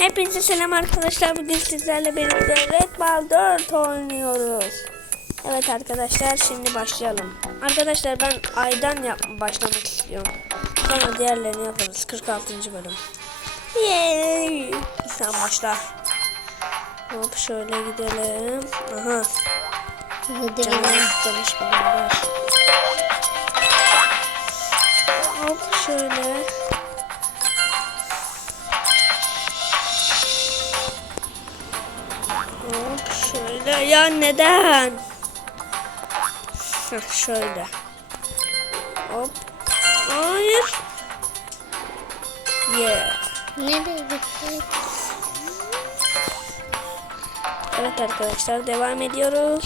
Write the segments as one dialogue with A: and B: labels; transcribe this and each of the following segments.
A: Hepinize selam arkadaşlar. Bugün sizlerle birlikte Red Ball 4 oynuyoruz. Evet arkadaşlar şimdi başlayalım. Arkadaşlar ben aydan yap başlamak istiyorum. Sonra diğerlerini yaparız. 46. bölüm. Yay! Sen başla. Hop şöyle gidelim. Aha. Canım istemiş birader. Hop şöyle. Şöyle. Ya neden? Heh, şöyle. Hop. Hayır. Yeah.
B: Nereye gittik?
A: Evet arkadaşlar devam ediyoruz.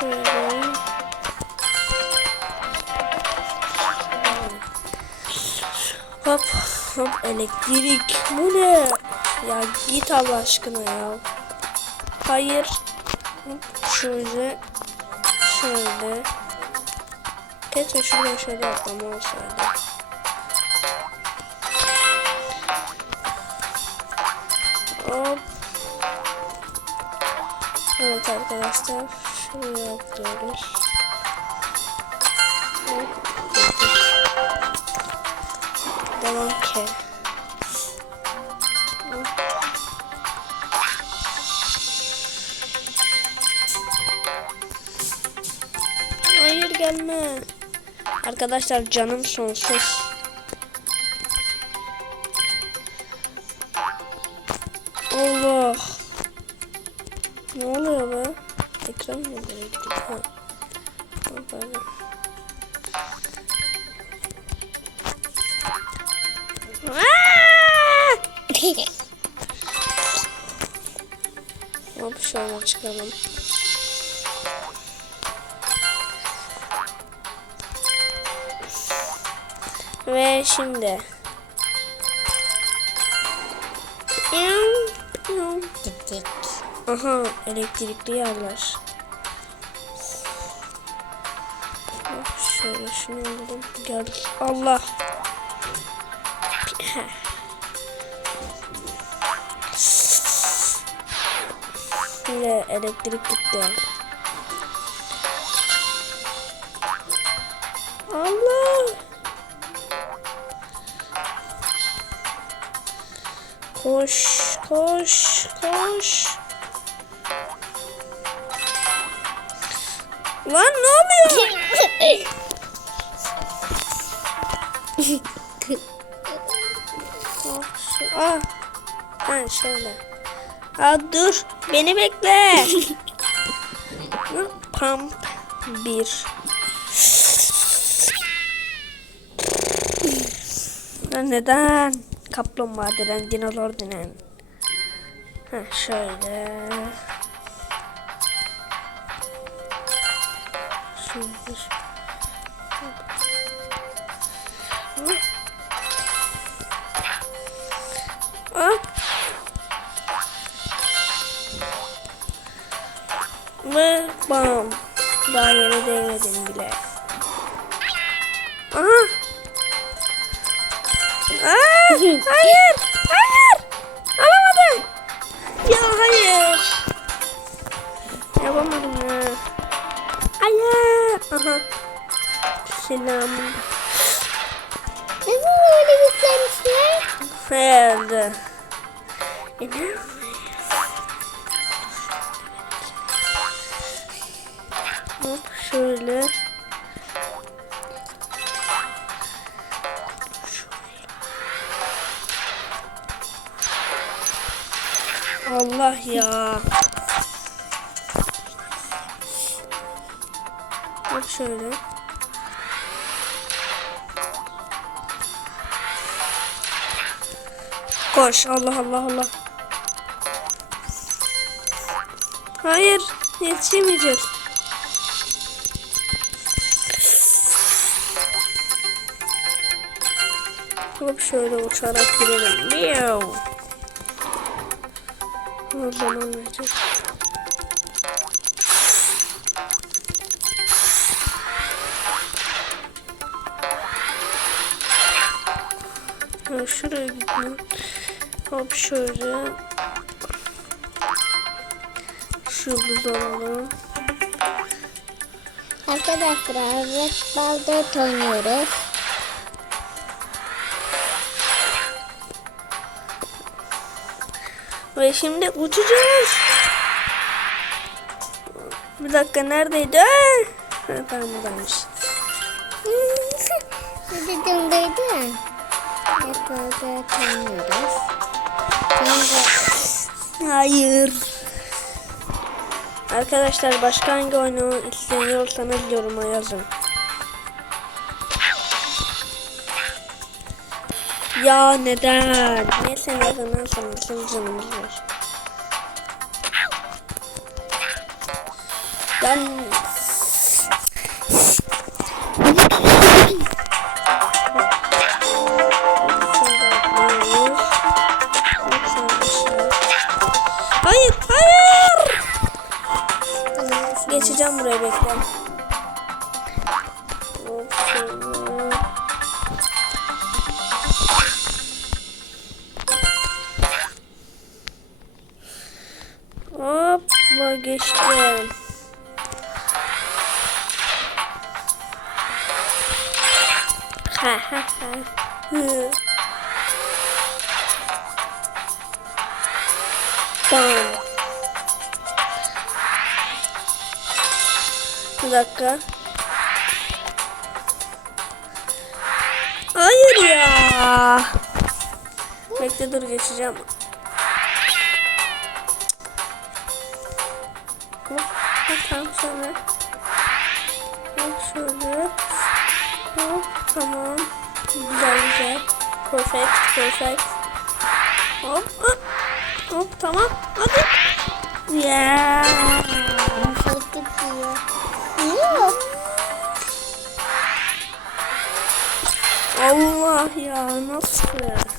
A: Şöyle. Hop hop elektrik. Bu ne? Ya git Allah aşkına ya. Hayır. Şöyle. Şöyle. Keşke şuradan şöyle atlama olsaydı. Hop. Evet arkadaşlar. Şuraya yapıyoruz. Hop. Devam ki. Arkadaşlar canım sonsuz. Allah. Ne oluyor be? Ekran mı nereye gidiyor? Ha. Böyle. Aa! Hop şöyle çıkalım. Ve şimdi. Aha elektrikli yerler. Şöyle şunu alalım. Gel. Allah. Yine elektrik gitti. Allah. Koş, koş, koş. Lan ne oluyor? Aa. Ha şöyle. Aa dur. Beni bekle. Pump 1. Lan neden? Kaplumbağa denen, dinozor denen. Ha şöyle. Hop. Ve bam. Daha yere değmedim bile. Aha. Aa, hayır. Hayır. Alamadım. Ya hayır. Yapamadım ya. Hayır. Aha. Selam.
B: Nasıl böyle yüklenmişler?
A: Herhalde. E ne? Hop şöyle. Allah ya. Hop şöyle. Koş. Allah Allah Allah. Hayır. Yetişemeyeceğiz. Hop şöyle uçarak girelim. Miau. Oradan almayacağız. Ha, şuraya gitmiyor. Hop şöyle. Şu alalım.
B: Arkadaşlar Red Ball 4 oynuyoruz.
A: Ve şimdi uçacağız. Bir dakika neredeydi? Ha, tamam buradaymış.
B: Dedim duydun. Red Ball 4 oynuyoruz. Sonra
A: Hayır. Arkadaşlar başka hangi oyunu istiyorsanız yoruma yazın. Ya neden? Neyse neden sonra bizim canımız var. Ben geçtim. Ha ha ha. Hı. Tamam. Bir dakika. Hayır ya. Bekle dur geçeceğim. Hop, tamam sonra. Hop şöyle. Hop tamam. Güzel güzel. Perfect perfect. Hop hop. Hop tamam. Hadi. Yeah.
B: çok gidiyor. Yok.
A: Allah ya nasıl?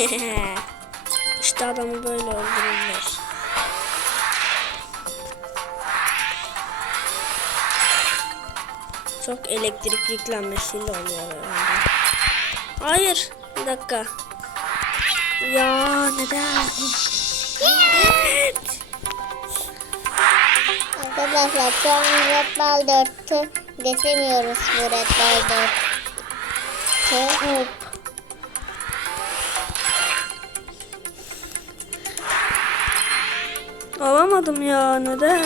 A: işte adamı böyle öldürürler. Çok elektrik yüklenmesiyle oluyor herhalde. Hayır. Bir dakika. Ya neden?
B: Arkadaşlar şu an Red Ball 4'ü geçemiyoruz bu Red Ball 4'ü.
A: Alamadım ya neden?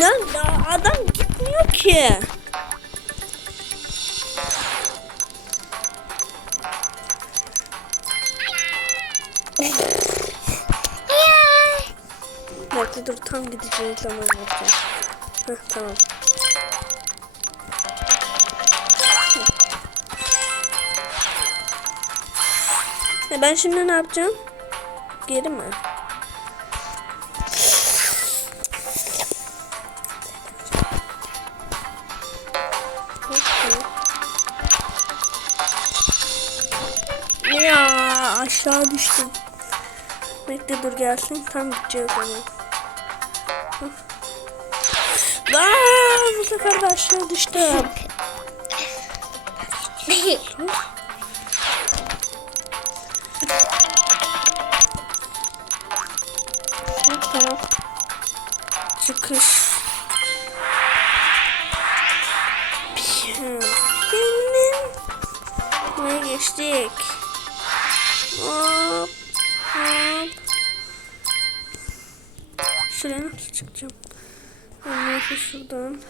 A: Lan adam gitmiyor ki. Bekle dur tam gideceği zaman yapacağım. Heh, tamam. Ben şimdi ne yapacağım? Geri mi? Ya aşağı düştüm. Bekle dur gelsin tam gideceğiz ama. Aa, bu sefer de aşağı düştüm. Tamam. Çıkış. Buraya geçtik. Hop. Hop. Şuraya nasıl çıkacağım? Neyse şuradan.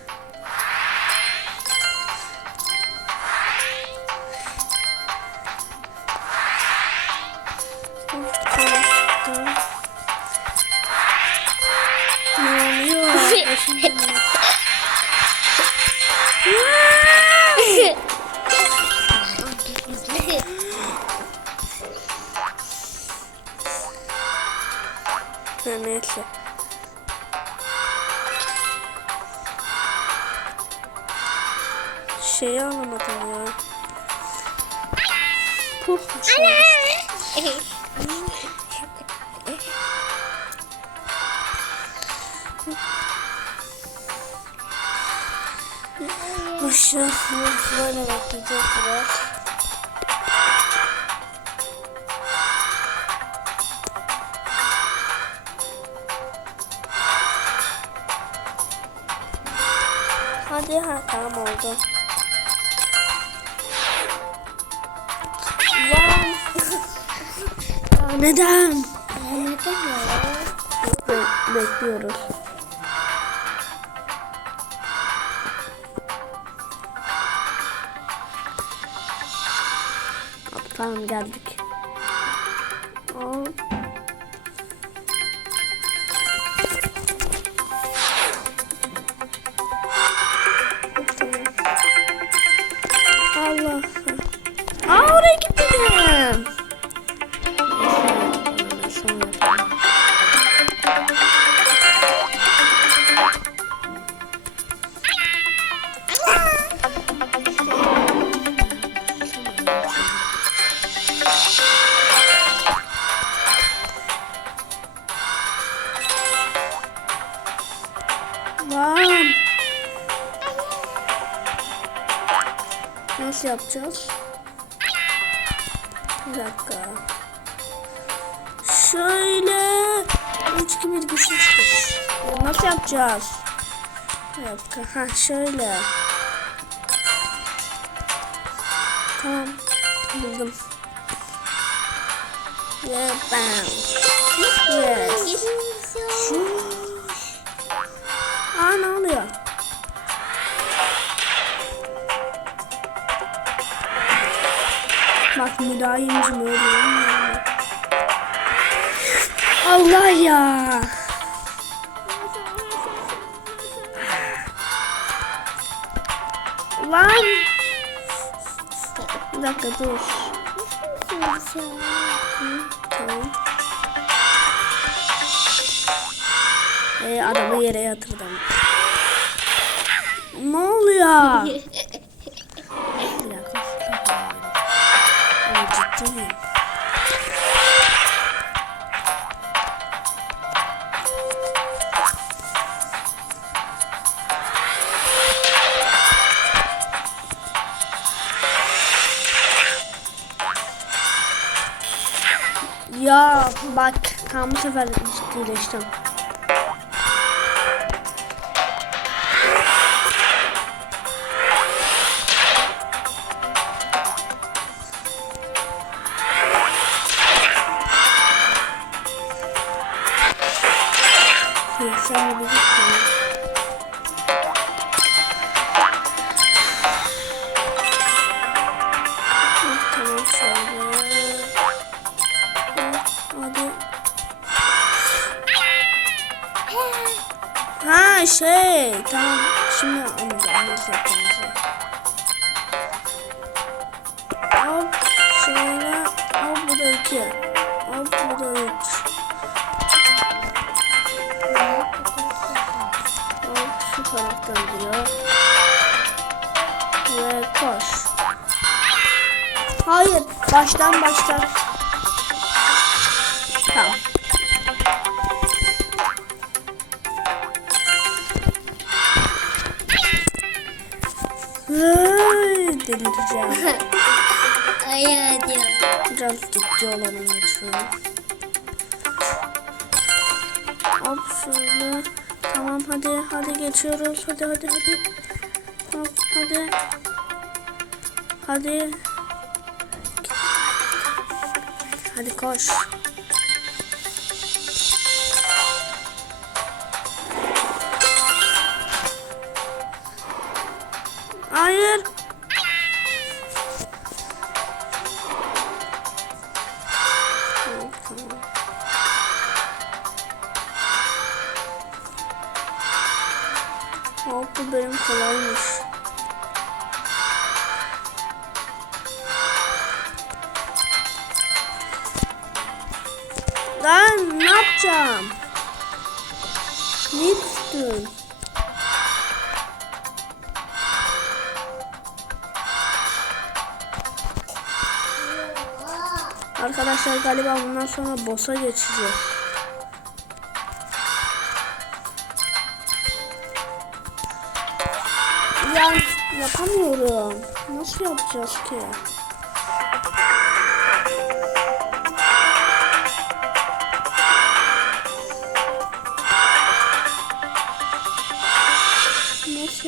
A: Dönüyor. Ha, neyse. Şeyi alamadım ya. Huh, Aşağı böyle bekleyeceğiz biraz. Hadi ha tamam oldu. Lan. Ya neden? Be- bekliyoruz. Tamam geldik. Hop. Lan. Nasıl yapacağız? Bir dakika. Şöyle. 3 2 1 güçlüsüz. Nasıl yapacağız? Bir dakika. Ha şöyle. Tamam. Buldum. Yeah, bam. Yes. Ne oluyor? Bak mülayimcim öyle. Allah ya. Lan. Bir dakika dur. Ee, adamı yere yatırdım. Ne oluyor? Ya bak tam bu sefer ciddileştim. Bir şöyle. Hadi. Ha şey tamam şimdi nasıl yapacağımızı. Hop şöyle hop bu da iki hop bu da üç taraftan diyor ve koş. Hayır baştan baştan. Tamam. Ay, delireceğim.
B: Ayağı diyor.
A: Biraz ciddi olalım lütfen. Hop şöyle. Tamam hadi hadi geçiyoruz. Hadi hadi hadi. Hadi. Hadi. Hadi koş. Hayır. Lan ne yapacağım? Ne düştün? Arkadaşlar galiba bundan sonra boss'a geçeceğiz. Ya yapamıyorum. Nasıl yapacağız ki?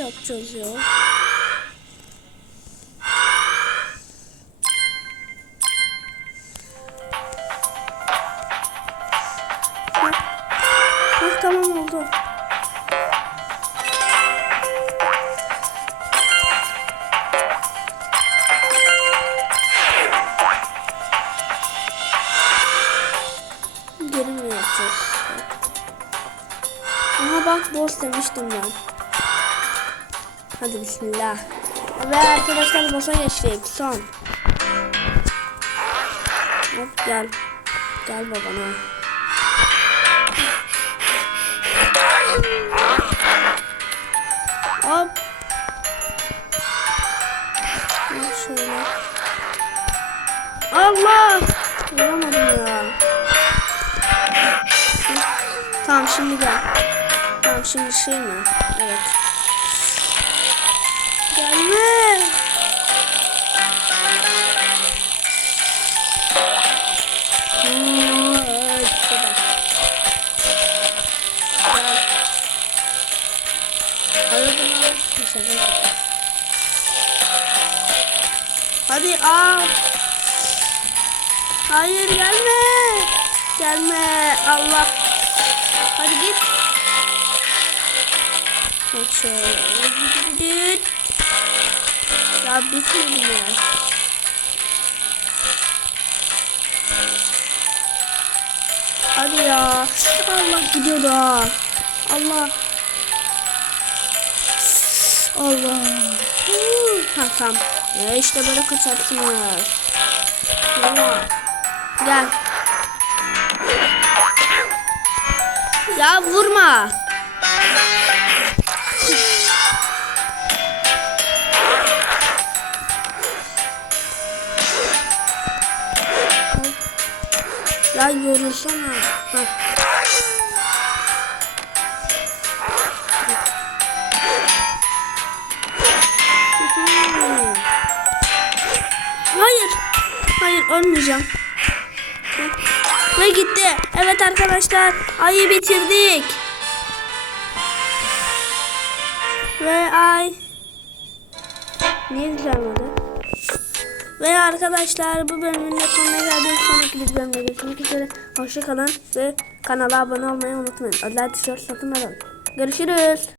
A: Yapacağız ya? Tamam oldu. Geri mi yapacağız? Aha bak boss demiştim ben. Hadi bismillah. Ve arkadaşlar boss'a geçtik. Son. Hop gel. Gel babana. Hop şöyle. Allah! Vuramadım ya. Tamam şimdi gel. Tamam şimdi şey mi? Evet. Hadi aa. Hayır gelme. Gelme. Allah. Hadi git. Çok şey. Ya bitmedi mi? Hadi ya. Allah gidiyor da. Allah. Allah. Ha tamam. Ya işte böyle kaçarsınız. Ya. Gel. Ya vurma. Ya yorulsana. Bak. Ölmeyeceğim. Ve gitti. Evet arkadaşlar ayı bitirdik. Ve ay. Niye düzelmedi? Ve arkadaşlar bu bölümün de sonuna geldik. Sonraki videomda görüşmek üzere. Hoşçakalın ve kanala abone olmayı unutmayın. Özel tişört satın alın. Görüşürüz.